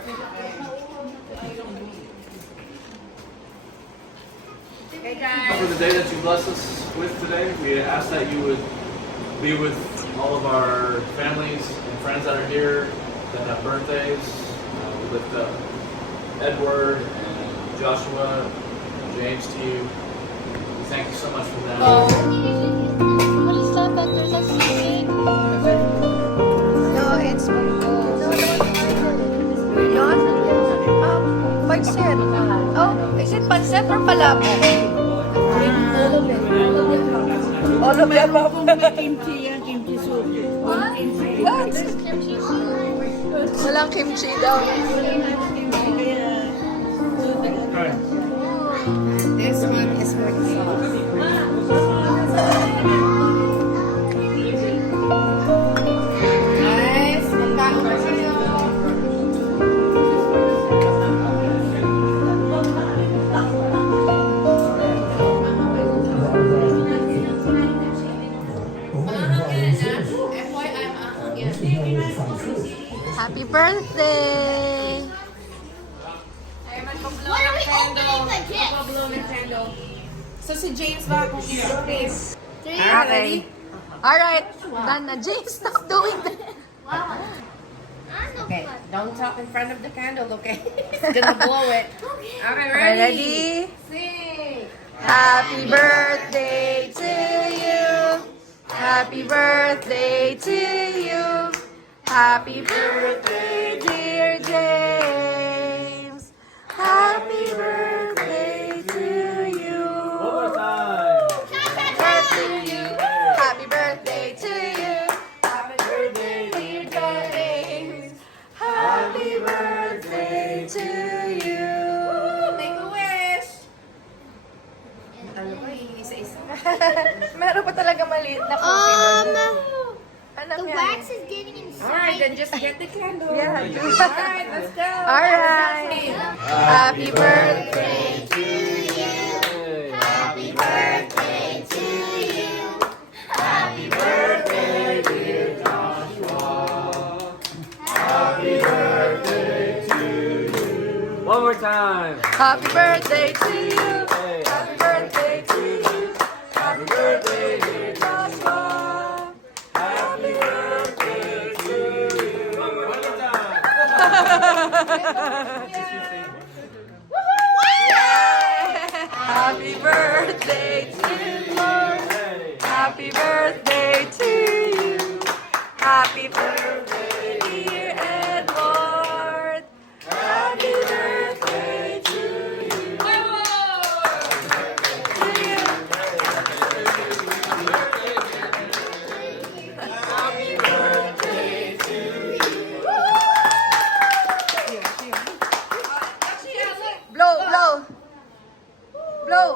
Hey guys. For the day that you blessed us with today, we ask that you would be with all of our families and friends that are here that have birthdays. We lift up Edward and Joshua and James to you. We thank you so much for them. What is that? There's a singing? No, it's Yon? Pancit. Oh, is it pancit or palabok? All of them. Kimchi yan, kimchi soup. What? Walang kimchi daw. This one is for the sauce. Guys, magkano ba sa'yo? Happy birthday! What are we opening the gift? So si James ba kung please? Okay. Alright. Done na. James, stop doing that. Okay, don't talk in front of the candle, okay? It's gonna blow it. Okay, Ready? Sing! Happy birthday to you. Happy birthday to you. Happy birthday, dear James. Happy birthday to you. One more time. Birthday to you. Happy birthday to you. Happy birthday, dear James. Happy birthday to you. Make a wish! Ano ba, isa-isa? Meron pa talaga maliit na cookie doon. Anong The yan? wax is getting Alright, then inside. just get the candle. Yeah. Alright, let's go. Alright. Happy birthday To you. Happy birthday to you. Happy birthday, dear Joshua. Happy birthday to you. One more time. Happy birthday to you. Hey. Happy birthday to you. Happy birthday, dear Joshua. Happy birthday to you. One more time. Happy birthday to you. Happy birthday to you. Happy birthday, dear Edward. Happy birthday to you. Happy birthday to you. Blow, blow. Blow.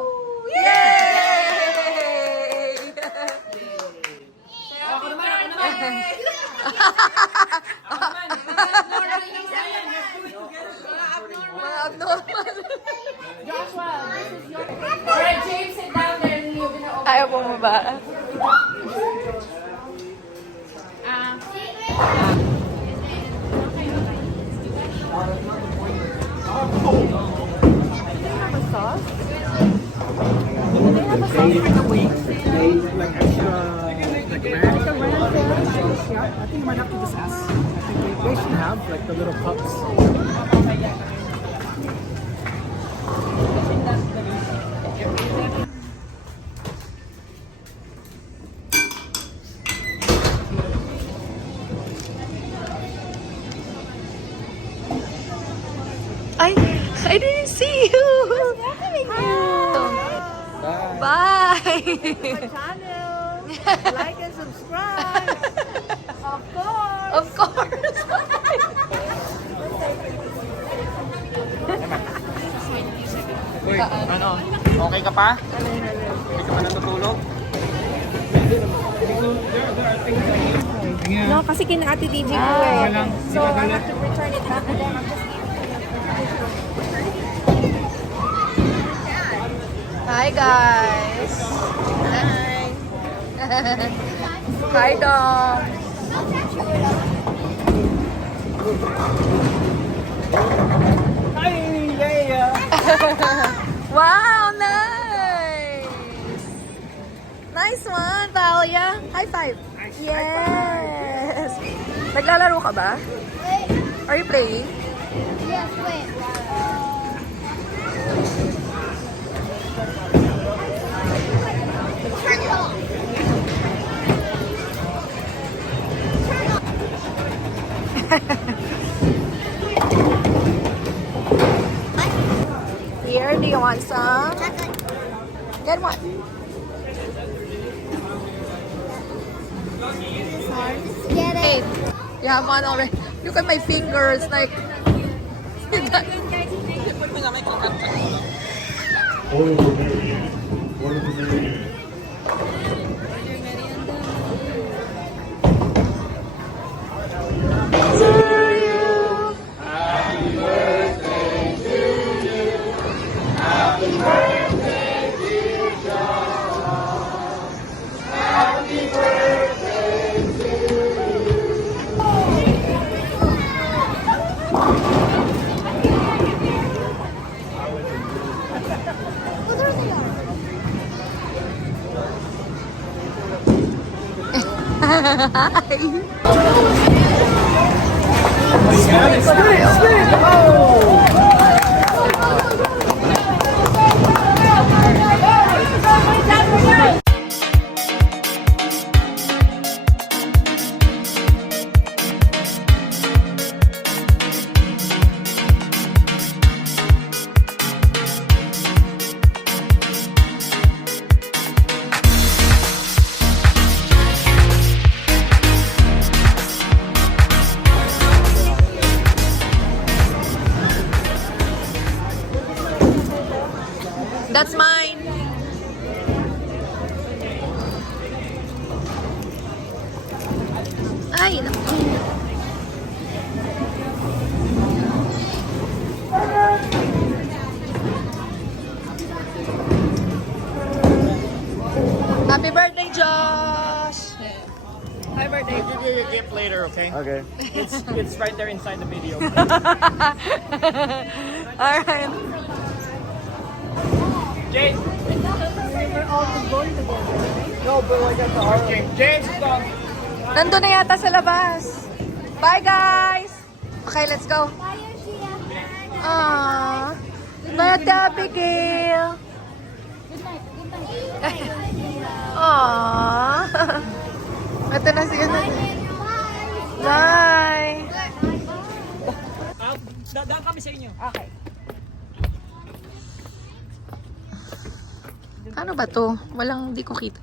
Yay! Ako naman, ako naman. Mga abnormal. Alright, James, sit down there and you're gonna open. Ayaw bumaba. I think you might have to just ask. I think they should have like the little cups. I didn't see you. Bye. Channel, like and subscribe. Of course. Of course. Uy, ano? Okay ka pa? Hindi ka pa natutulog? No, kasi kina Ate DJ ko eh. So, I have to return it back to them. I'm just Hi guys. Hi. Hi Dom. Nice one, Talia. High five. Yes. Naglalaro ka ba? Wait. Are you playing? Yes, wait. Turn it off. Here, do you want some? Get one. Get Hey, it. you have one already. Look at my fingers, like. Oil Marianne. One of the Marianne. Oh, there they are. That's mine. Ay, naku. Happy birthday, Josh! Happy birthday. I'll give you a gift later, okay? Okay. It's right there inside the video. Alright. James. No, but I got the art. James, stop. Nandun na yata sa labas. Bye, guys! Okay, let's go. Bye, Yoshia. Aww. Bye, Ate Abigail. Good night. Good night. Aww. Ito na siya. Bye. Dadaan kami sa inyo. Okay. Ano ba to? Walang, di ko kita.